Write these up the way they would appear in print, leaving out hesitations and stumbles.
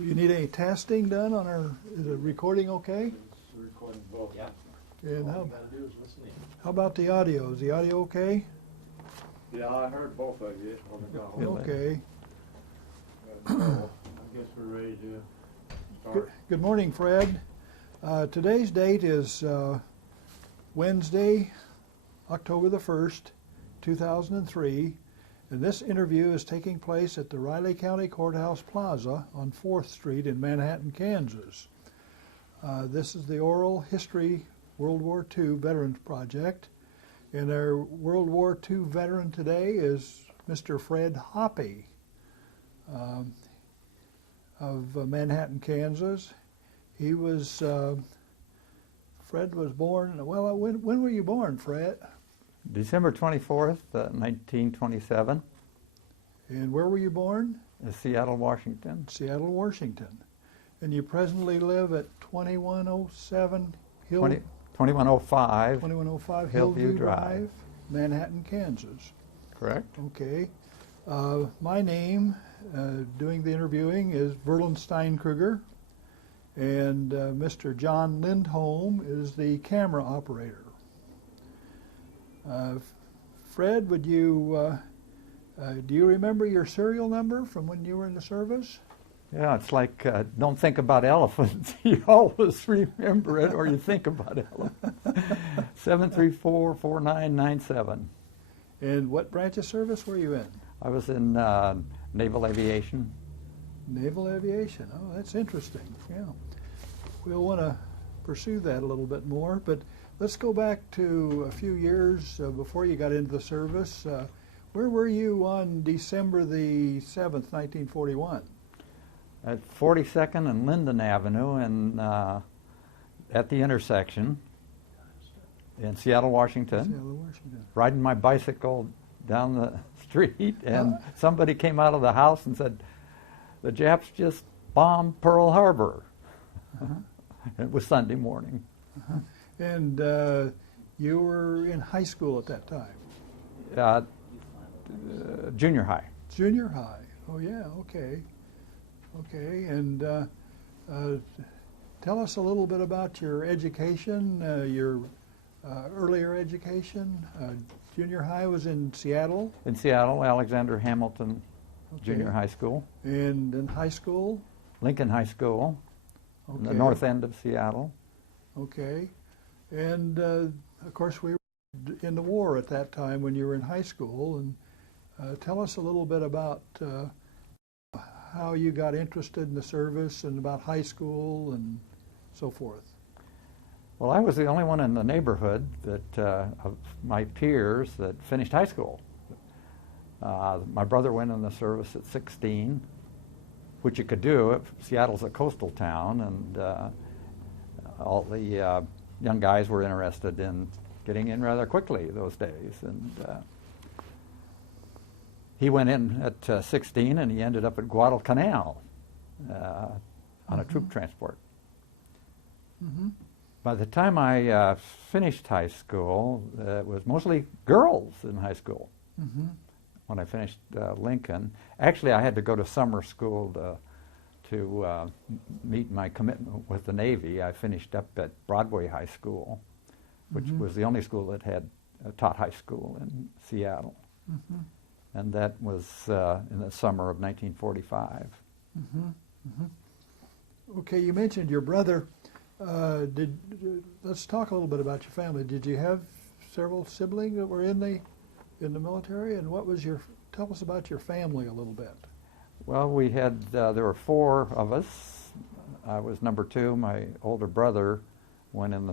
You need any testing done on our, is the recording okay? We're recording both. Yeah. And All you gotta do is listen in. how about the audio? Is the audio okay? Yeah, I heard both of you on the call. Okay. So, I guess we're ready to start. Good morning, Fred. Today's date is Wednesday, October the 1st, 2003, and this interview is taking place at the Riley County Courthouse Plaza on 4th Street in Manhattan, Kansas. This is the Oral History World War II Veterans Project, and our World War II veteran today is Mr. Fred Hoppe of Manhattan, Kansas. He was, Fred was born, well, when were you born, Fred? December 24th, 1927, And where were you born? in Seattle, Washington. Seattle, Washington. And you presently live at 2107 2105, 2105 Hillview Hillview Drive. Drive, Manhattan, Kansas. correct? Okay. My name, doing the interviewing, is Verlin Steinkruger, and Mr. John Lindholm is the camera operator. Fred, would you, do you remember your serial number from when you were in the service? Yeah, it's like, don't think about elephants. You always remember it, or you think about elephants. 734-4997. And what branch of service were you in? I was in naval aviation. Naval aviation. Oh, that's interesting. Yeah. We'll want to pursue that a little bit more, but let's go back to a few years before you got into the service. Where were you on December the 7th, 1941? At 42nd and Linden Avenue and at the intersection in Seattle, Washington. Seattle, Washington. Riding my bicycle down the street, and somebody came out of the house and said, the Japs just bombed Pearl Harbor. It was Sunday morning. And you were in high school at that time? Junior high. Junior high. Oh, yeah, okay. Okay, and tell us a little bit about your education, your earlier education. Junior high was in Seattle. In Seattle, Alexander Hamilton Okay. Junior High School. And in high school? Lincoln High School, in the Okay. north end of Seattle. Okay. And of course, we were in the war at that time when you were in high school. And tell us a little bit about how you got interested in the service and about high school and so forth. Well, I was the only one in the neighborhood that of my peers that finished high school. My brother went in the service at 16, which you could do. Seattle's a coastal town, and all the young guys were interested in getting in rather quickly those days. And he went in at 16, and he ended up at Guadalcanal on a troop transport. Mm-hmm. By the time I finished high school, it was mostly girls in high school. Mm-hmm. When I finished Lincoln, actually I had to go to summer school to meet my commitment with the Navy. I finished up at Broadway High School, which Mhm. was the only school that had taught high school in Seattle. Mm-hmm. And that was in the summer of 1945. Mm-hmm. Mm-hmm. Okay, you mentioned your brother. Let's talk a little bit about your family. Did you have several siblings that were in the military? And what was tell us about your family a little bit. Well, we had, there were four of us. I was number two. My older brother went in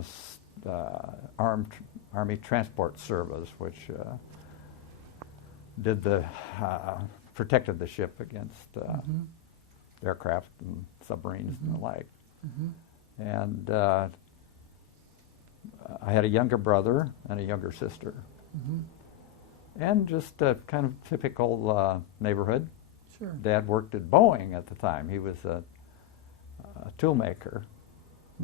the Army Transport Service, which protected the ship against Mm-hmm. aircraft and submarines and the like. Mm-hmm. And I had a younger brother and a younger sister. Mm-hmm. And just a kind of typical neighborhood. Sure. Dad worked at Boeing at the time. He was a tool maker,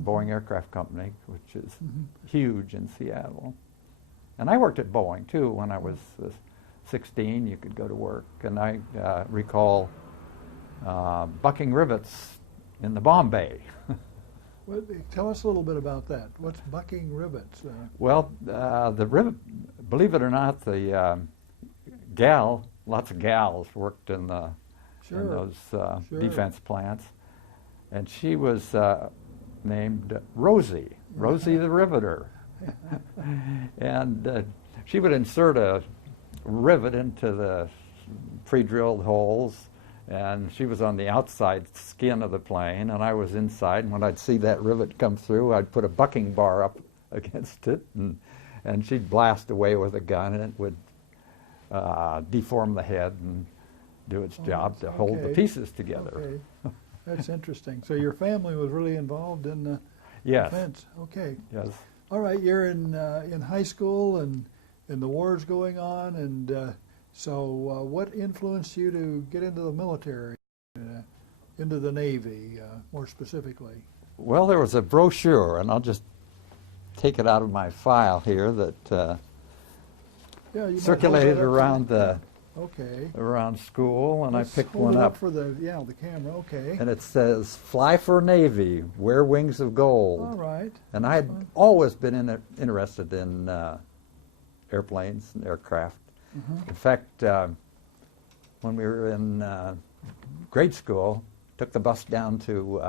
Boeing Aircraft Company, which is Mm-hmm. huge in Seattle. And I worked at Boeing too when I was 16. You could go to work, and I recall bucking rivets in the bomb bay. Well, tell us a little bit about that. What's bucking rivets? Well, the rivet, believe it or not, the lots of gals worked in Sure. those Sure. defense plants, and she was named Rosie the Riveter, and she would insert a rivet into the pre-drilled holes, and she was on the outside skin of the plane, and I was inside, and when I'd see that rivet come through, I'd put a bucking bar up against it, and she'd blast away with a gun, and it would deform the head and do its job to hold the okay. pieces together. Okay. That's interesting. So your family was really involved in the Yes. defense. Okay. Yes. All right. You're in high school, and the war's going on, and so what influenced you to get into the military, into the Navy, more specifically? Well, there was a brochure, and I'll just take it out of my file here that Yeah, you might hold circulated that up. around Okay. around school, and Let's I picked hold one it up. for the camera. Okay. And it says, "Fly for Navy, wear wings of gold." All right. And I had fine. always been interested in airplanes and aircraft. Mhm. In fact, when we were in grade school, took the bus down to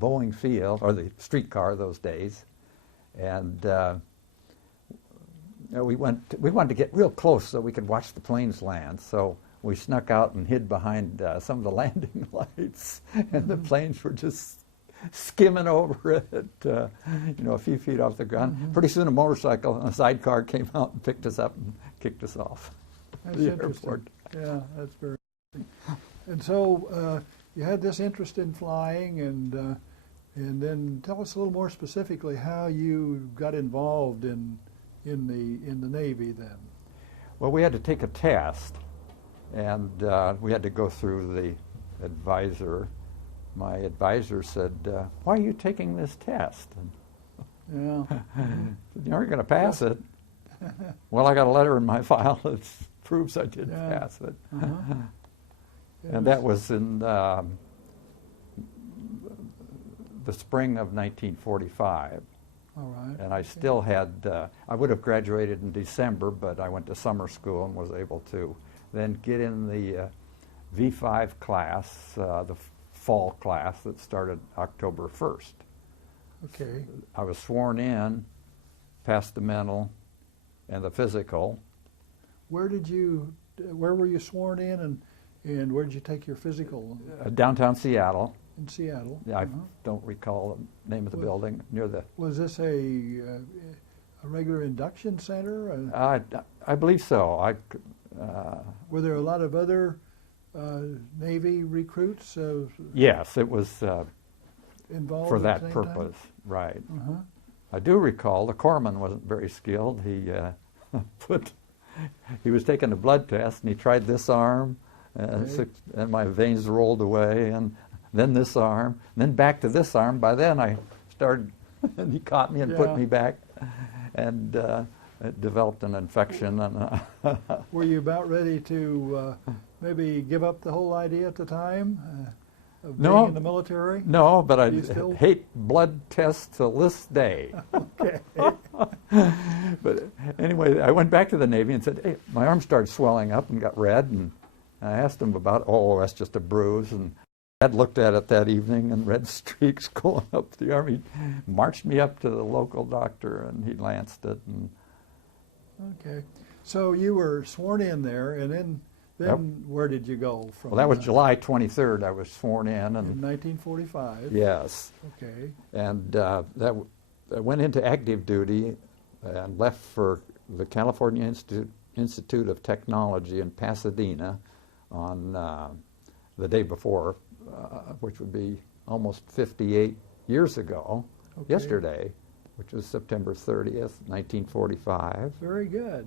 Boeing Field, or the streetcar those days, and we wanted to get real close so we could watch the planes land. So we snuck out and hid behind some of the landing lights, and the planes were just skimming over it, a few feet off the ground. Pretty soon a motorcycle and a sidecar came out and picked us up and kicked us off That's the interesting. airport. Yeah, that's very interesting. And so you had this interest in flying, and then tell us a little more specifically how you got involved in the Navy then. Well, we had to take a test, and we had to go through the advisor. My advisor said, "Why are you taking this test?" Yeah. And you aren't going to pass it. Well, I got a letter in my file that proves I did Yeah. pass it. Uh-huh. And that was in the spring of 1945. All right. And I still had, I would have graduated in December, but I went to summer school and was able to then get in the V5 class, the fall class that started October 1st. Okay. I was sworn in, passed the mental and the physical. Where were you sworn in, and where did you take your physical? Downtown Seattle. In Seattle. I Uh-huh. don't recall the name of the Well- building, near the... Was this a regular induction center? I believe so. Were there a lot of other Navy recruits Yes, it was involved for at that the same purpose, right. Time? Uh-huh. I do recall the corpsman wasn't very skilled. He he was taking a blood test, and he tried this arm, Okay. and my veins rolled away, and then this arm, and then back to this arm. By then I started, and he caught me and Yeah. put me back, and it developed an infection. And Were you about ready to maybe give up the whole idea at the time of being No. in the military? no, but I Do you still- hate blood tests till this day. Okay. But anyway, I went back to the Navy and said, "Hey, my arm started swelling up and got red." And I asked him about, "Oh, that's just a bruise." And Dad looked at it that evening, and red streaks going up the arm. He marched me up to the local doctor, and he lanced it. And Okay. So you were sworn in there, and then Yep. where did you go from? well, that was July 23rd. I was sworn in, In and 1945. yes, Okay. and I went into active duty and left for the California Institute of Technology in Pasadena on the day before, which would be almost 58 years ago, Okay. yesterday, which was September 30th, 1945, Very good.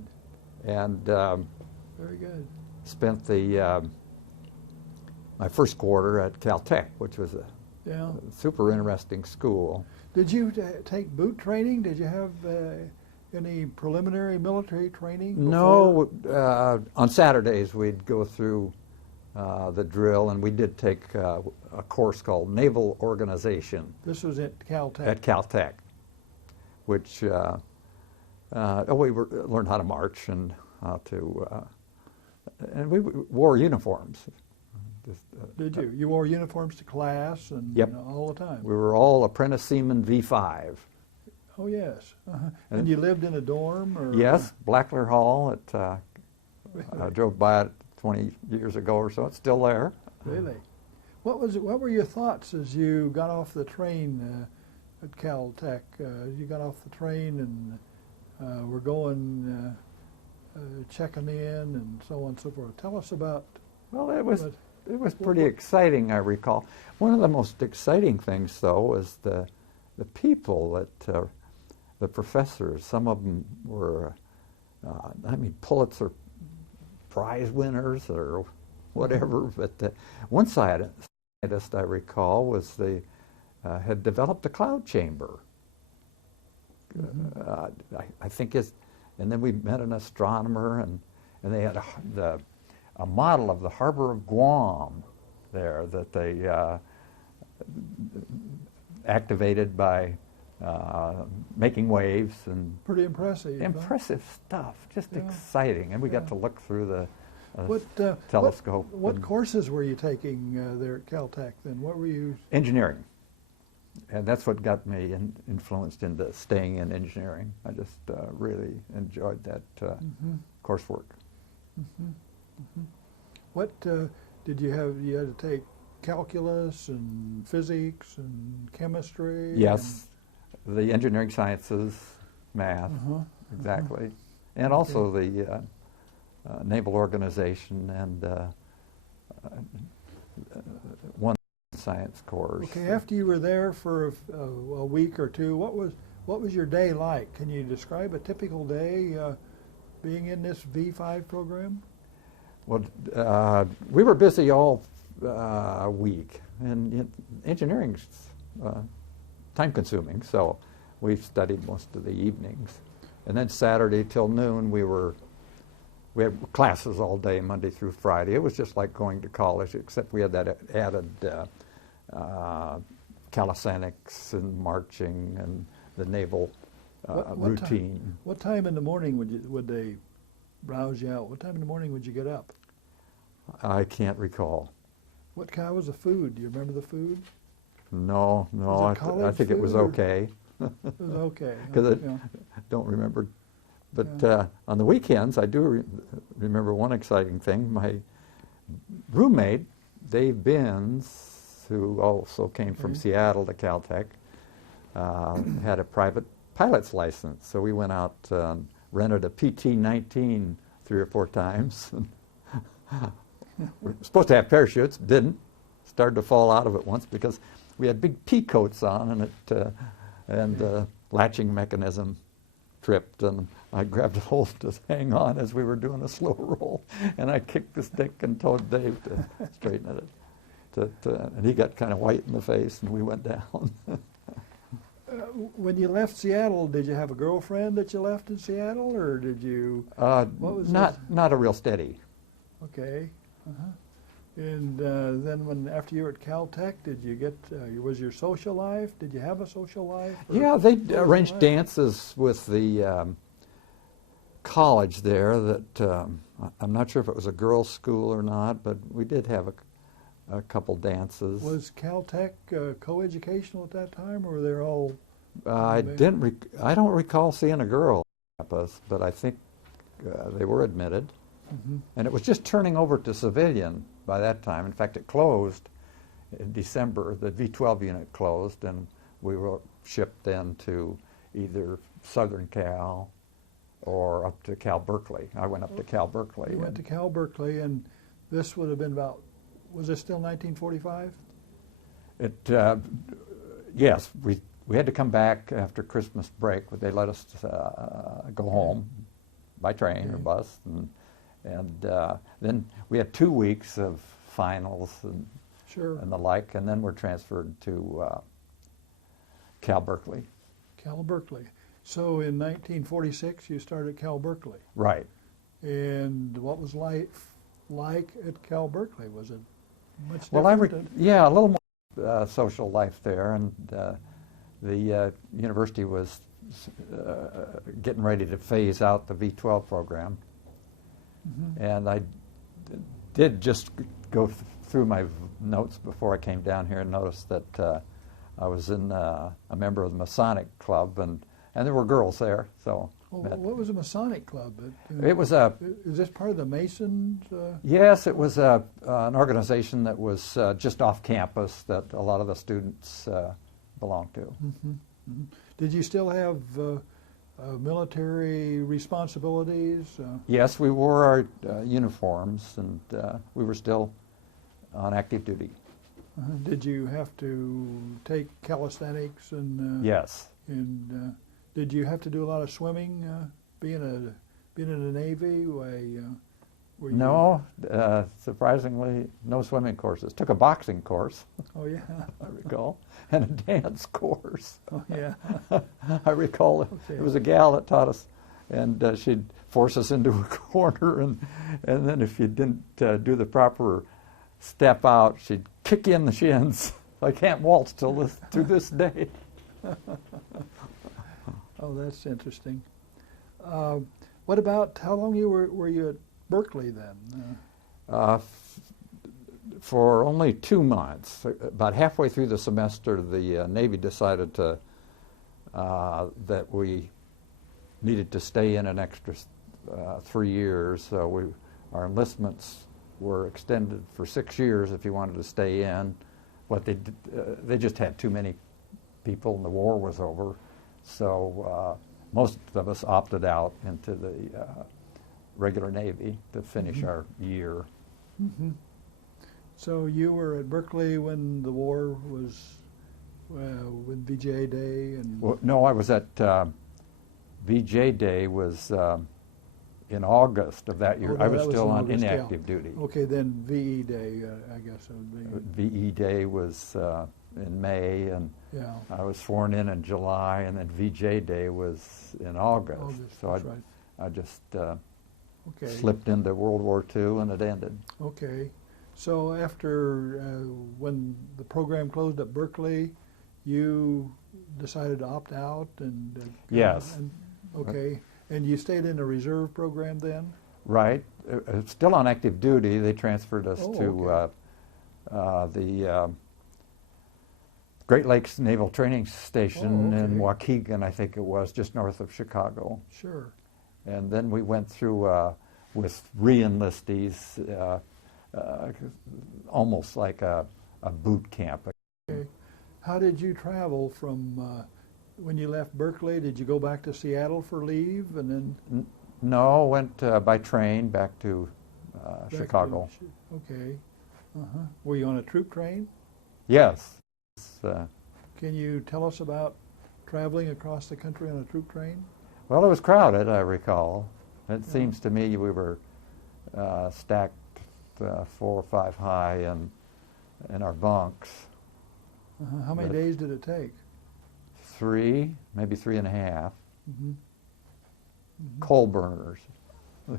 and Very good. spent my first quarter at Caltech, which was a Yeah. super interesting school. Did you take boot training? Did you have any preliminary military training? No, on Saturdays we'd go through the drill, and we did take a course called Naval Organization This was at Caltech. at Caltech, which we learned how to march and how to, and we wore uniforms. Did you? You wore uniforms to class and Yep. all the time? We were all apprentice seaman V5. Oh, yes. And you lived in a dorm? Or? Yes, Blackler Hall. I drove by it 20 years ago or so. It's still there. Really? What were your thoughts as you got off the train at Caltech? You got off the train and were going checking in and so on and so forth. Tell us about. Well, it was pretty exciting, I recall. One of the most exciting things, though, was the people that the professors. Some of them were, Pulitzer Prize winners or whatever. But one scientist I recall was had developed a cloud chamber. I think and then we met an astronomer, and they had a model of the harbor of Guam there that they activated by making waves and Pretty impressive. impressive stuff, just Yeah. exciting. And we got Yeah. to look through the What telescope. What and courses were you taking there at Caltech then? What were you? engineering. And that's what got me influenced into staying in engineering. I just really enjoyed that coursework. What did you have? You had to take calculus and physics and chemistry. Yes, the engineering sciences, math, exactly. And also the Naval Organization and one science course. Okay. After you were there for a week or two, what was your day like? Can you describe a typical day being in this V5 program? Well, we were busy all week, and engineering's time-consuming, so we studied most of the evenings. And then Saturday till noon, we had classes all day, Monday through Friday. It was just like going to college, except we had that added calisthenics and marching and the naval routine. What time in the morning would they rouse you out? What time in the morning would you get up? I can't recall. What kind was the food? Do you remember the food? No, Was it I college think it was food or- okay. It was okay. Because Yeah. I don't remember. But on the weekends, I do remember one exciting thing. My roommate, Dave Binns, who also came from Seattle to Caltech, had a private pilot's license. So we went out, rented a PT-19 3 or 4 times. We're supposed to have parachutes, didn't. Started to fall out of it once because we had big pea coats on, and the latching mechanism tripped, and I grabbed a hold to hang on as we were doing a slow roll, and I kicked the stick and told Dave to straighten it. And he got kind of white in the face, and we went down. When you left Seattle, did you have a girlfriend that you left in Seattle, or did you? What was not a real steady. Okay. And then after you were at Caltech, did you get, was your social life, did you have a social life? Yeah, they what was arranged it like? dances with the college there that, I'm not sure if it was a girls' school or not, but we did have a couple dances. Was Caltech coeducational at that time, or were they all? I don't recall seeing a girl on campus, but I think they were admitted. And it was just turning over to civilian by that time. In fact, it closed in December. The V-12 unit closed, and we were shipped then to either Southern Cal or up to Cal Berkeley. I went up to Cal Berkeley. You went to Cal Berkeley, and this would have been about, was this still 1945? Yes, we had to come back after Christmas break, but they let us go home by train or bus, and then we had 2 weeks of finals and Sure. and the like, and then we're transferred to Cal Berkeley. Cal Berkeley. So in 1946, you started at Cal Berkeley. Right. And what was life like at Cal Berkeley? Was it much Well, different? yeah, a little more social life there, and the university was getting ready to phase out the V12 program. Mm-hmm. And I did just go through my notes before I came down here and noticed that I was a member of the Masonic Club, and there were girls there. So what was a Masonic club? It was a... Is this part of the Masons? Yes, it was an organization that was just off campus that a lot of the students belonged to. Mm-hmm. Mm-hmm. Did you still have military responsibilities? Yes, we wore our uniforms, and we were still on active duty. Did you have to take calisthenics and? Yes. And did you have to do a lot of swimming? Being in the Navy, were you? No, surprisingly, no swimming courses. Took a boxing course. Oh yeah. I recall, and a dance course. Oh yeah. I recall it was a gal that taught us, and she'd force us into a corner, and then if you didn't do the proper step out, she'd kick you in the shins. I can't waltz to this day. Oh, that's interesting. What about how long were you at Berkeley then? For only 2 months. About halfway through the semester, the Navy decided that we needed to stay in an extra 3 years. So our enlistments were extended for 6 years if you wanted to stay in. What they just had too many people, and the war was over. So most of us opted out into the regular Navy to finish our year. Mm-hmm. So you were at Berkeley when the war was, with VJ Day and. Well, no, I was at VJ Day was in August of that year. Oh, no, I was that still in on August, inactive duty. Okay, then VE Day, I guess it would be. VE Day was in May, and Yeah. I was sworn in July, and then VJ Day was in August. So that's right. I just Okay. slipped into World War II, and it ended. Okay. So after, when the program closed at Berkeley, you decided to opt out and. Yes. Okay. And you stayed in the reserve program then? Right. Still on active duty. They transferred us Oh, to the Great Lakes Naval Training Station Oh, okay. in Waukegan, I think it was, just north of Chicago. Sure. And then we went through with re-enlistees, almost like a boot camp. Okay. How did you travel from when you left Berkeley? Did you go back to Seattle for leave and then? No, went by train back to back Chicago. Okay. Were you on a troop train? Yes. Can you tell us about traveling across the country on a troop train? Well, it was crowded, I recall. It Yeah. seems to me we were stacked 4 or 5 high in our bunks. How many But- days did it take? 3, maybe 3.5. Mm-hmm. Coal burners. A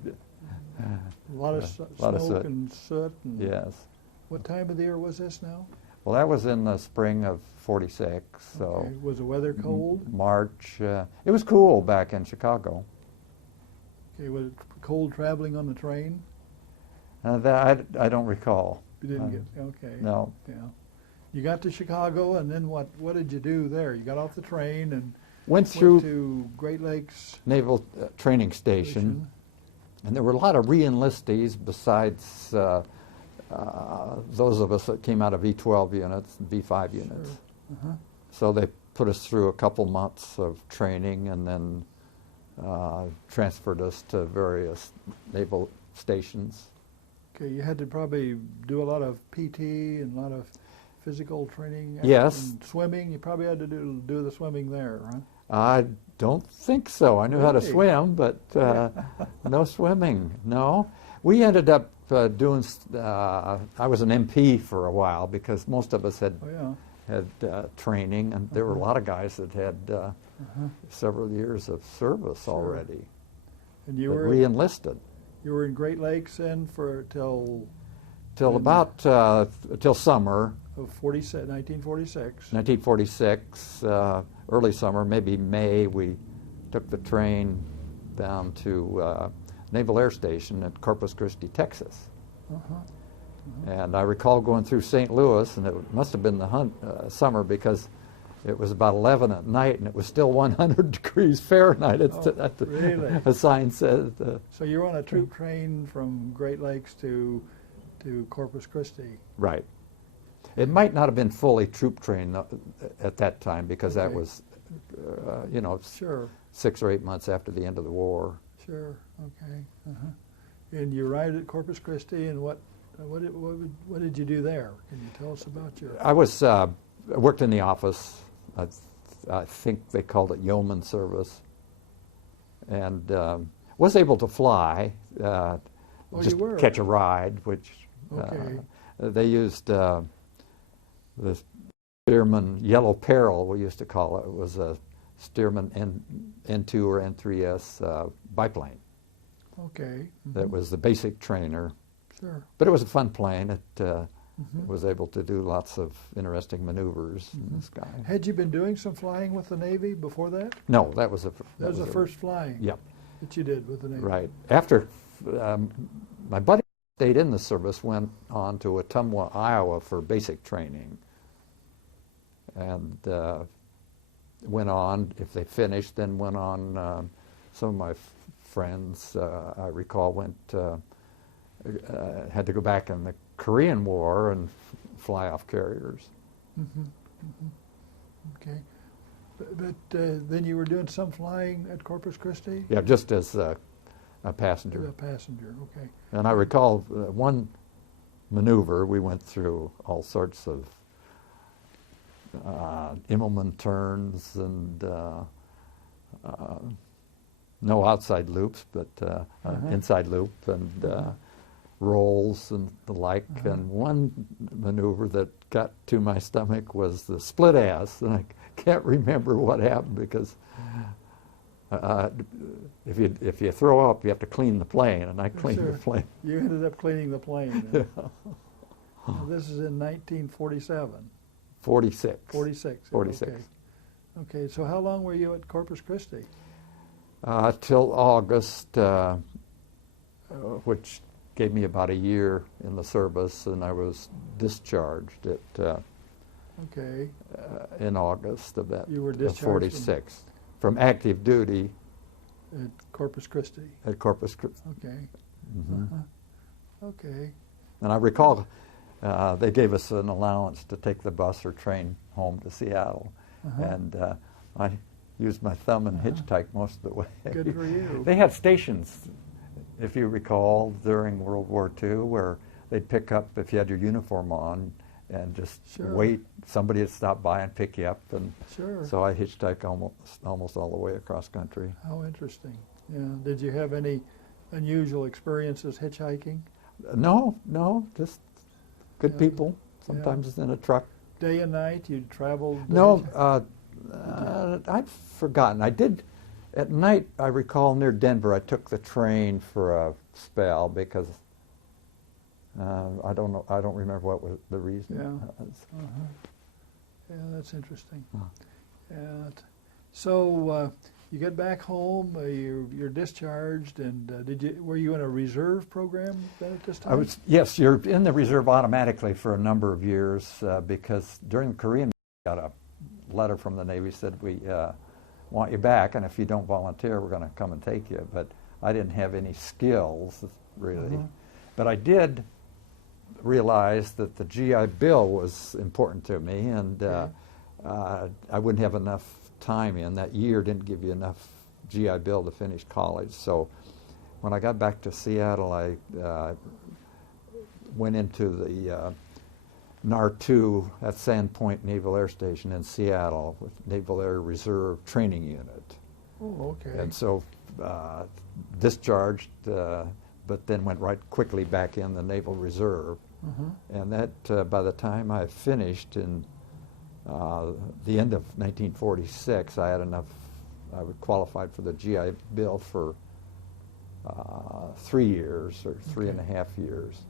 lot of lot of smoke soot. and soot. And Yes. What time of the year was this now? Well, that was in the spring of '46, so Okay. Was the weather cold? March. It was cool back in Chicago. Okay. Was it cold traveling on the train? That I don't recall. You didn't get. Okay. No. Yeah. You got to Chicago, and then what? What did you do there? You got off the train and Went through went to Great Lakes Naval Training Station, and there were a lot of re-enlistees besides those of us that came out of V12 units and V5 units. Uh-huh. So they put us through a couple months of training and then transferred us to various naval stations. Okay, you had to probably do a lot of PT and a lot of physical training. Yes. And swimming. You probably had to do the swimming there, huh? I don't think so. I knew how to Really? swim, but no swimming. No. We ended up doing, I was an MP for a while because most of us had Oh yeah. training, and there were a lot of guys that had Uh-huh. several years of service Sure. already And you that were re-enlisted. you were in Great Lakes then for till Till And- about till summer, of 1946. 1946, early summer, maybe May, we took the train down to Naval Air Station at Corpus Christi, Texas. Uh-huh. And I recall going through St. Louis, and it must have been the summer because it was about 11 at night, and it was still 100 degrees Fahrenheit. Really? A sign said. So you're on a troop train from Great Lakes to Corpus Christi. Right. It might not have been fully troop trained at that time because that Okay. was, Sure, 6 or 8 months after the end of the war. sure, okay. Uh-huh. And you arrived at Corpus Christi, and what did you do there? Can you tell us about your? I worked in the office. I think they called it yeoman service, and was able to fly, just you were? catch a ride, which Okay. they used the Stearman Yellow Peril, we used to call it. It was a Stearman N2 or N3S biplane. Okay. That was the basic trainer. Sure. But it was a fun plane. It Mhm. was able to do lots of interesting maneuvers in the sky. Had you been doing some flying with the Navy before that? No, that was That was the first flying Yep, that you did with the Navy. right. After my buddy stayed in the service, went on to Ottumwa, Iowa for basic training. And went on, if they finished, then went on, some of my friends, I recall, had to go back in the Korean War and fly off carriers. Mm-hmm. Mm-hmm. Okay. But then you were doing some flying at Corpus Christi? Yeah, just as a passenger. A passenger, okay. And I recall one maneuver, we went through all sorts of Immelman turns and no outside loops, but inside loop and rolls and the like. And one maneuver that got to my stomach was the split ass, and I can't remember what happened because if you throw up, you have to clean the plane, and I cleaned Sure. the plane. You ended up cleaning the plane. Yeah. Now, this is in 1947. 46. 46. 46. Okay. Okay, so how long were you at Corpus Christi? Till August, which gave me about a year in the service, and I was discharged Okay. in August of that. You were of discharged 46 from active duty at Corpus Christi. at Corpus Christi. Okay. Mhm. Okay. And I recall they gave us an allowance to take the bus or train home to Seattle, and I used my thumb and hitchhiked most of the way. Good for you. They had stations, if you recall, during World War II, where they'd pick up if you had your uniform on and just Sure. wait. Somebody would stop by and pick you up, and Sure. so I hitchhiked almost all the way across country. How interesting. Yeah. Did you have any unusual experiences hitchhiking? No, just good Yeah. people. Sometimes in a truck. Day and night, you traveled? No, I've forgotten. I did at night. I recall near Denver. I took the train for a spell because I don't know. I don't remember what was the reason. Yeah. was. Yeah, that's interesting. Huh. Yeah. So you get back home. You're discharged, and were you in a reserve program then at this time? I was. Yes, you're in the reserve automatically for a number of years because during the Korean War, I got a letter from the Navy said we want you back, and if you don't volunteer, we're going to come and take you. But I didn't have any skills really, but I did realize that the GI Bill was important to me, and I wouldn't have enough time in that year. Didn't give you enough GI Bill to finish college. So when I got back to Seattle, I went into the NAR-2 at Sandpoint Naval Air Station in Seattle with Naval Air Reserve Training Unit. Oh, okay. And so discharged, but then went right quickly back in the Naval Reserve. And that, by the time I finished in the end of 1946, I had enough, I was qualified for the GI Bill for 3 years or 3.5 years.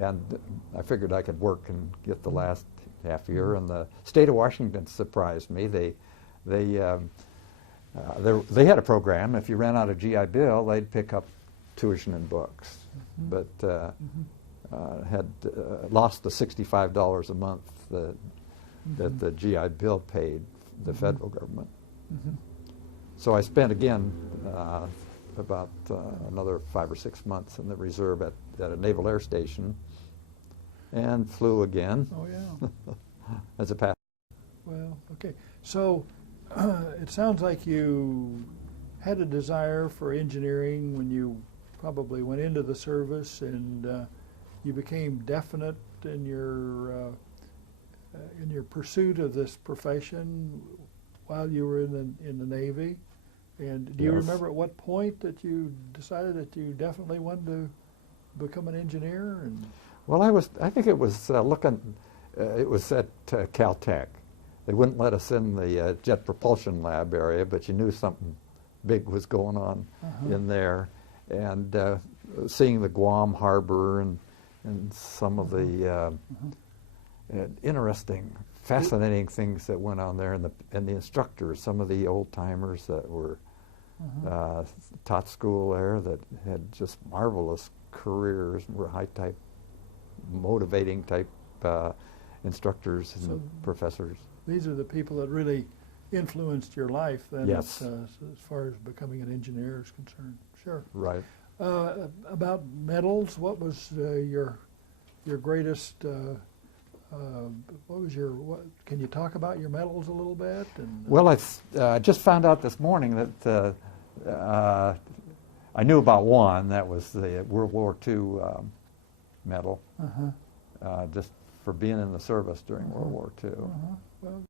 And I figured I could work and get the last half year, and the state of Washington surprised me. They had a program. If you ran out of GI Bill, they'd pick up tuition and books, but had lost the $65 a month that the GI Bill paid the federal government. So I spent again about another 5 or 6 months in the reserve at a naval air station, and flew again. Oh yeah. As a passenger. Well, okay. So it sounds like you had a desire for engineering when you probably went into the service, and you became definite in your pursuit of this profession while you were in the Navy. And do you Yes. remember at what point that you decided that you definitely wanted to become an engineer? And Well, I think it was it was at Caltech. They wouldn't let us in the jet propulsion lab area, but you knew something big was going on in there. And seeing the Guam harbor and some of the interesting, fascinating things that went on there, and the instructors, some of the old timers that were taught school there that had just marvelous careers, were high type, motivating type instructors and professors. these are the people that really influenced your life then, Yes. as far as becoming an engineer is concerned. Sure. Right. About medals, what was your greatest? Can you talk about your medals a little bit? And, Well, I just found out this morning that I knew about one. That was the World War II medal, just for being in the service during World War II. Well,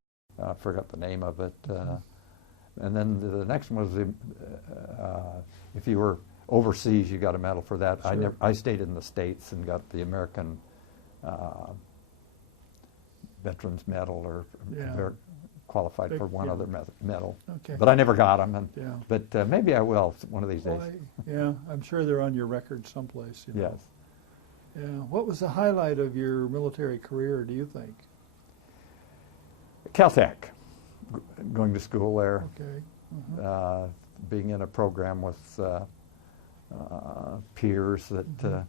I forgot the name of it. And then the next one was if you were overseas, you got a medal for that. Sure. I stayed in the States and got the American Veterans Medal, or Yeah. qualified for one Yeah. other medal. Okay. But I never got them. Yeah. But maybe I will one of these days. Well, yeah, I'm sure they're on your record someplace. You know. Yes. Yeah. What was the highlight of your military career, do you think? Caltech, going to school there, Okay. being in a program with peers that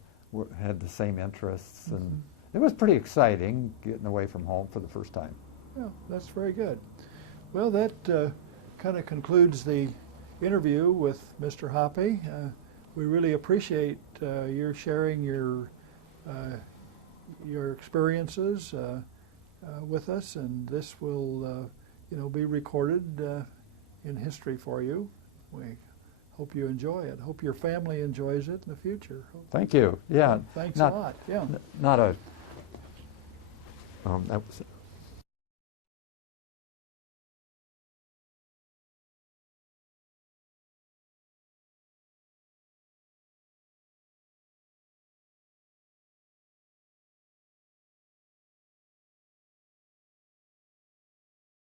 had the same interests, and it was pretty exciting getting away from home for the first time. Yeah, that's very good. Well, that kind of concludes the interview with Mr. Hoppe. We really appreciate your sharing your experiences with us, and this will, be recorded in history for you. We hope you enjoy it. Hope your family enjoys it in the future. Thank you. Yeah. Thanks not, a lot. Yeah. Not a. That was